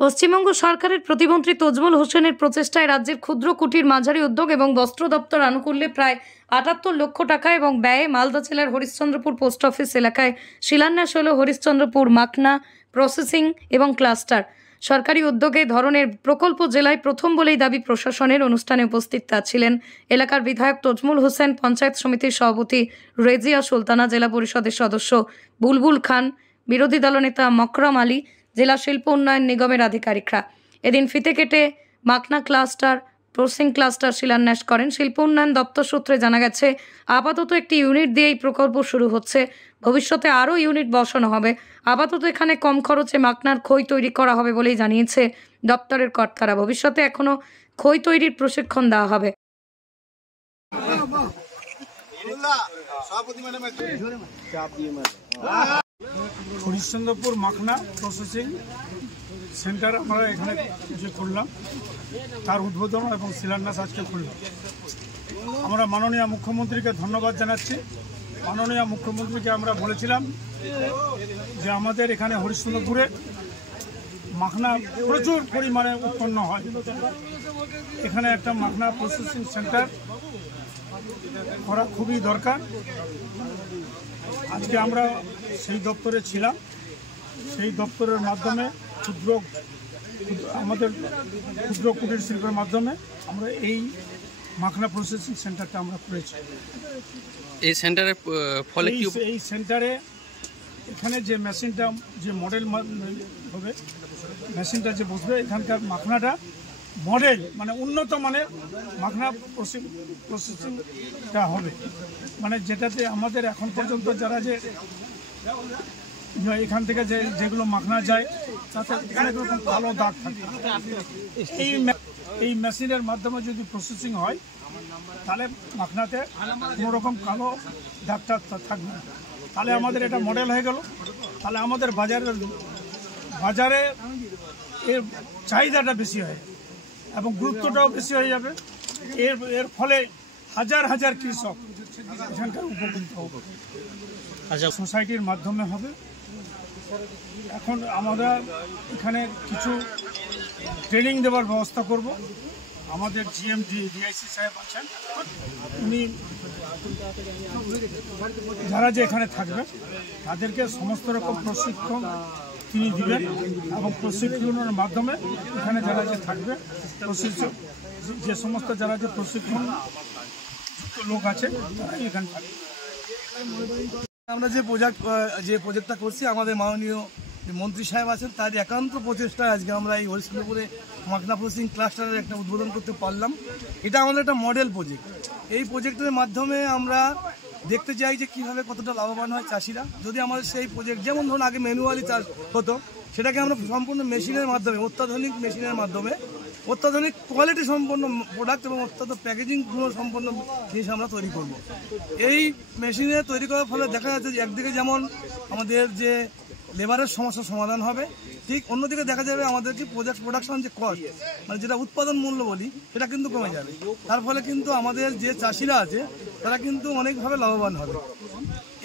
পশ্চিমবঙ্গ সরকারের প্রতিমন্ত্রী তজমুল হোসেনের প্রচেষ্টায় রাজ্যের ক্ষুদ্র কুটির মাঝারি উদ্যোগ এবং বস্ত্র দপ্তর আনুকূল্যে প্রায় ৭৮ লক্ষ টাকা এবং ব্যয়ে মালদা জেলার হরিশ্চন্দ্রপুর পোস্ট অফিস এলাকায় শিলান্যাস হল হরিশ্চন্দ্রপুর মাখনা প্রসেসিং এবং ক্লাস্টার। সরকারি উদ্যোগে ধরনের প্রকল্প জেলায় প্রথম বলেই দাবি প্রশাসনের। অনুষ্ঠানে উপস্থিত ছিলেন এলাকার বিধায়ক তজমুল হোসেন, পঞ্চায়েত সমিতির সভাপতি রেজিয়া সুলতানা, জেলা পরিষদের সদস্য বুলবুল খান, বিরোধী দলনেতা মকরম আলী, জেলা শিল্প উন্নয়ন নিগমের আধিকারিকরা। এদিন ফিতে কেটে মাখনা ক্লাস্টার প্রসেসিং ক্লাস্টার শিলান্যাস করেন। শিল্প উন্নয়ন দপ্তর সূত্রে জানা গেছে, আপাতত একটি ইউনিট দিয়ে এই প্রকল্প শুরু হচ্ছে, ভবিষ্যতে আরও ইউনিট বসানো হবে। আপাতত এখানে কম খরচে মাখনার খই তৈরি করা হবে বলেই জানিয়েছে দপ্তরের কর্তারা। ভবিষ্যতে এখনো খই তৈরির প্রশিক্ষণ দেওয়া হবে। হরিশ্চন্দ্রপুর মাখনা প্রসেসিং সেন্টার আমরা এখানে যে করলাম, তার উদ্বোধন এবং শিলান্যাস আজকে করলাম। আমরা মাননীয় মুখ্যমন্ত্রীকে ধন্যবাদ জানাচ্ছি। মাননীয় মুখ্যমন্ত্রীকে আমরা বলেছিলাম যে আমাদের এখানে হরিশ্চন্দ্রপুরে মাখনা প্রচুর পরিমাণে উৎপন্ন হয়, এখানে একটা মাখনা প্রসেসিং সেন্টার করা খুবই দরকার। আজকে আমরা সেই দপ্তরে ছিলাম, সেই দপ্তরের মাধ্যমে আমাদের ক্ষুদ্র কুটির শিল্পের মাধ্যমে আমরা এই মাখনা প্রসেসিং সেন্টারটা আমরা করেছি। এই সেন্টারের ফলে কি এই সেন্টারে এখানে যে মেশিনটা, যে মডেল হবে, মেশিনটা যে বসবে, এখানকার মাখনাটা মডেল মানে উন্নত মানের মাখনা প্রসেসিংটা হবে, মানে যেটাতে আমাদের এখন পর্যন্ত যারা যে এখান থেকে যেগুলো মাখনা যায় তাতে অনেক রকম কালো দাগ থাকে। এই মেশিনের মাধ্যমে যদি প্রসেসিং হয় তাহলে মাখনাতে কোনো রকম কালো দাগটা থাকবে না। তাহলে আমাদের এটা মডেল হয়ে গেল। তাহলে আমাদের বাজারে এর চাহিদাটা বেশি হয় এবং গুরুত্বটাও বেশি হয়ে যাবে। এর ফলে হাজার হাজার কৃষক এখানকার উপকৃত হবে। আচ্ছা, সোসাইটির মাধ্যমে হবে। এখন আমরা এখানে কিছু ট্রেনিং দেওয়ার ব্যবস্থা করব। আমাদের জিএমডি ডিআইসি সাহেব আছেন, উনি যারা যে এখানে থাকবে তাদেরকে সমস্ত রকম প্রশিক্ষণ তিনি দিবেন এবং প্রশিক্ষণের মাধ্যমে এখানে যারা যে থাকবে যে সমস্ত যারা যে প্রশিক্ষণ লোক আছে তারা এখানে থাকবে। আমরা যে প্রজেক্টটা করছি, আমাদের মাননীয় মন্ত্রী সাহেব আছেন, তার একান্ত প্রচেষ্টায় আজকে আমরা এই হরিশ্চন্দ্রপুরে মাখনা প্রসেসিং ক্লাস্টারের একটা উদ্বোধন করতে পারলাম। এটা আমাদের একটা মডেল প্রজেক্ট। এই প্রজেক্টের মাধ্যমে আমরা দেখতে চাই যে কীভাবে কতটা লাভবান হয় চাষিরা। যদি আমাদের সেই প্রজেক্ট, যেমন ধরুন আগে ম্যানুয়ালি চাষ হতো, সেটাকে আমরা সম্পূর্ণ মেশিনের মাধ্যমে, অত্যাধুনিক মেশিনের মাধ্যমে অত্যাধুনিক কোয়ালিটি সম্পন্ন প্রোডাক্ট এবং অত্যাধুনিক প্যাকেজিং গুলো সম্পন্ন জিনিস আমরা তৈরি করব। এই মেশিনে তৈরি করার ফলে দেখা যাচ্ছে যে একদিকে যেমন আমাদের যে লেবারের সমস্যার সমাধান হবে, ঠিক অন্যদিকে দেখা যাবে আমাদের যে প্রোডাকশন যে কস্ট, মানে যেটা উৎপাদন মূল্য বলি, সেটা কিন্তু কমে যাবে। তার ফলে কিন্তু আমাদের যে চাষিরা আছে তারা কিন্তু অনেকভাবে লাভবান হবে।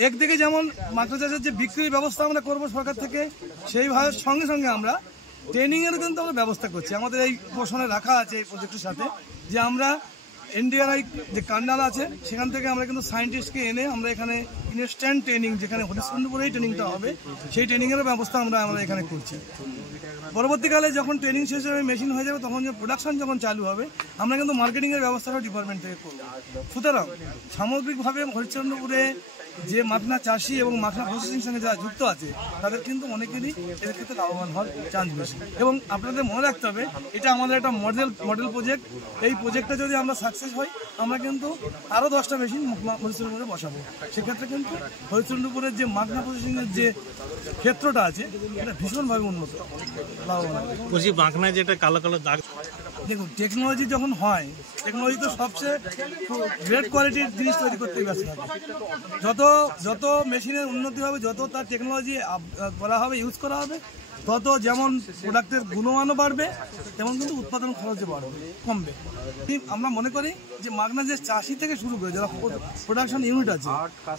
একদিকে যেমন মাখনা চাষের যে বিক্রির ব্যবস্থা আমরা করব সরকার থেকে, সেইভাবে সঙ্গে সঙ্গে আমরা ট্রেনিংয়েরও কিন্তু আমরা ব্যবস্থা করছি। আমাদের এই পোষণে রাখা আছে এই প্রজেক্টের সাথে, যে আমরা এনডিআরআই যে কান্ডাল আছে সেখান থেকে আমরা কিন্তু সায়েন্টিস্টকে এনে আমরা এখানে ইনস্ট্যান্ট ট্রেনিং, যেখানে হরিশ্চন্দ্রপুরেই ট্রেনিংটা হবে, সেই ট্রেনিংয়েরও ব্যবস্থা আমরা এখানে করছি। পরবর্তীকালে যখন ট্রেনিং শেষ হয়ে মেশিন হয়ে যাবে, তখন যে প্রোডাকশন যখন চালু হবে, আমরা কিন্তু মার্কেটিংয়ের ব্যবস্থাটা ডিপার্টমেন্ট থেকে করব। সুতরাং সামগ্রিকভাবে হরিশ্চন্দ্রপুরে যে মাখনা চাষি এবং মাখনা প্রসেসিং সঙ্গে যারা যুক্ত আছে তাদের কিন্তু অনেকেরই এর ক্ষেত্রে লাভবান হওয়ার চান্স বেশি। এবং আপনাদের মনে রাখতে হবে, এটা আমাদের একটা মডেল প্রজেক্ট। এই প্রজেক্টটা যদি আমরা সাকসেস হই, আমরা কিন্তু আরও 10টা মেশিন হরিশ্চন্দ্রপুরে বসাবো। সেক্ষেত্রে কিন্তু হরিশ্চন্দ্রপুরের যে মাখনা প্রসেসিংয়ের যে ক্ষেত্রটা আছে, এটা ভীষণভাবে উন্নত, লাভবান। বুঝি মাখনায় যেটা কালো কালো দাগ, দেখুন টেকনোলজি যখন হয়, টেকনোলজি তো সবচেয়ে গ্রেট কোয়ালিটির জিনিস তৈরি করতে ব্যস্ত থাকে। যত মেশিনের উন্নতি হবে, যত তার টেকনোলজি করা হবে, ইউজ করা হবে, তত যেমন প্রোডাক্টের গুণমানও বাড়বে তেমন কিন্তু উৎপাদন খরচও বাড়বে, কমবে। আমরা মনে করি যে মাগনা যে চাষি থেকে শুরু করে যারা প্রোডাকশন ইউনিট আছে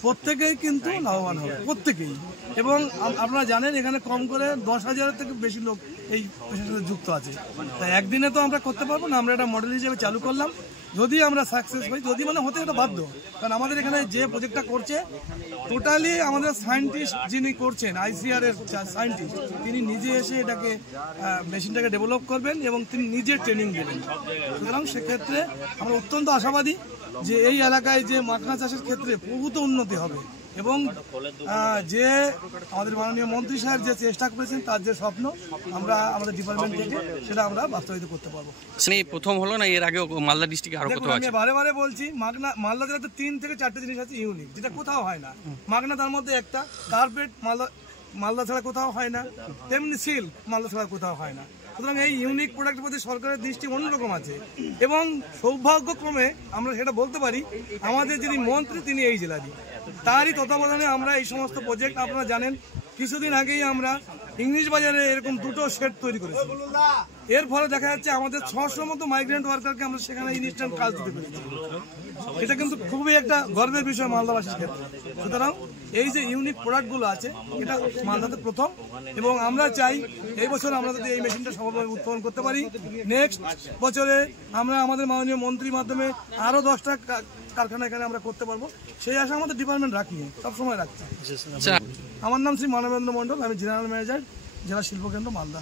প্রত্যেকেই কিন্তু লাভবান হবে, প্রত্যেকেই। এবং আপনারা জানেন এখানে কম করে 10,000-এর থেকে বেশি লোক এই পেশার সাথে যুক্ত আছে। তাই একদিনে তো আমরা করতে পারবো না, আমরা একটা মডেল হিসেবে চালু করলাম। যদি আমরা সাকসেস হই, যদি মানে হতে এটা বাধ্য, কারণ আমাদের এখানে যে প্রজেক্টটা করছে টোটালি আমাদের সায়েন্টিস্ট যিনি করছেন, ICR এর সায়েন্টিস্ট, তিনি নিজে এসে এটাকে মেশিনটাকে ডেভেলপ করবেন এবং তিনি নিজে ট্রেনিং দেবেন। সুতরাং সেক্ষেত্রে আমরা অত্যন্ত আশাবাদী যে এই এলাকায় যে মাখনা চাষের ক্ষেত্রে প্রভূত উন্নতি হবে এবং যে আমাদের মাননীয় মন্ত্রী সাহেব যে চেষ্টা করেছেন তার যে স্বপ্ন আমরা আমাদের ডিপার্টমেন্ট থেকে সেটা আমরা বাস্তবায়িত করতে পারবো। প্রথম হলো না, এর আগে মালদা ডিস্ট্রিক্টে আরো কোথাও আছে? আমি বারে বারে বলছি মালদা জেলাতে 3 থেকে 4টে জিনিস আছে ইউনিক, যেটা কোথাও হয় না। মাগনা তার মধ্যে একটা, কার্পেট মালদা ছাড়া কোথাও হয় না, তেমনি সিল্ক মালদা ছাড়া কোথাও হয় না। সুতরাং এই ইউনিক প্রোডাক্টের প্রতি সরকারের দৃষ্টি অন্যরকম আছে এবং সৌভাগ্যক্রমে আমরা সেটা বলতে পারি আমাদের যিনি মন্ত্রী তিনি এই জেলারই, তারই তত্ত্বাবধানে আমরা এই সমস্ত প্রজেক্ট, আপনারা জানেন কিছুদিন আগেই আমরা ইংলিশ বাজারে এরকম 2টো শেড তৈরি করেছি। এর ফলে দেখা যাচ্ছে আমাদের 600 মতো মাইগ্রেন্ট ওয়ার্কারকে আমরা সেখানে ইনস্ট্যান্ট কাজ দিতে পেরেছি। এটা কিন্তু খুবই একটা গর্বের বিষয় মালদাবাসীর ক্ষেত্রে। সুতরাং এই যে ইউনিক প্রোডাক্টগুলো আছে এটা মালদাতে প্রথম, এবং আমরা চাই এই বছর আমরা যদি এই মেশিনটা সফলভাবে উৎপাদন করতে পারি, নেক্সট বছরে আমরা আমাদের মাননীয় মন্ত্রীর মাধ্যমে আরও 10টা কারখানা এখানে আমরা করতে পারবো, সেই আশা আমাদের ডিপার্টমেন্ট রাখি, সবসময় রাখছি। আমার নাম শ্রী মানবেন্দ্র মণ্ডল, আমি জেনারেল ম্যানেজার জেলা শিল্পকেন্দ্র মালদা।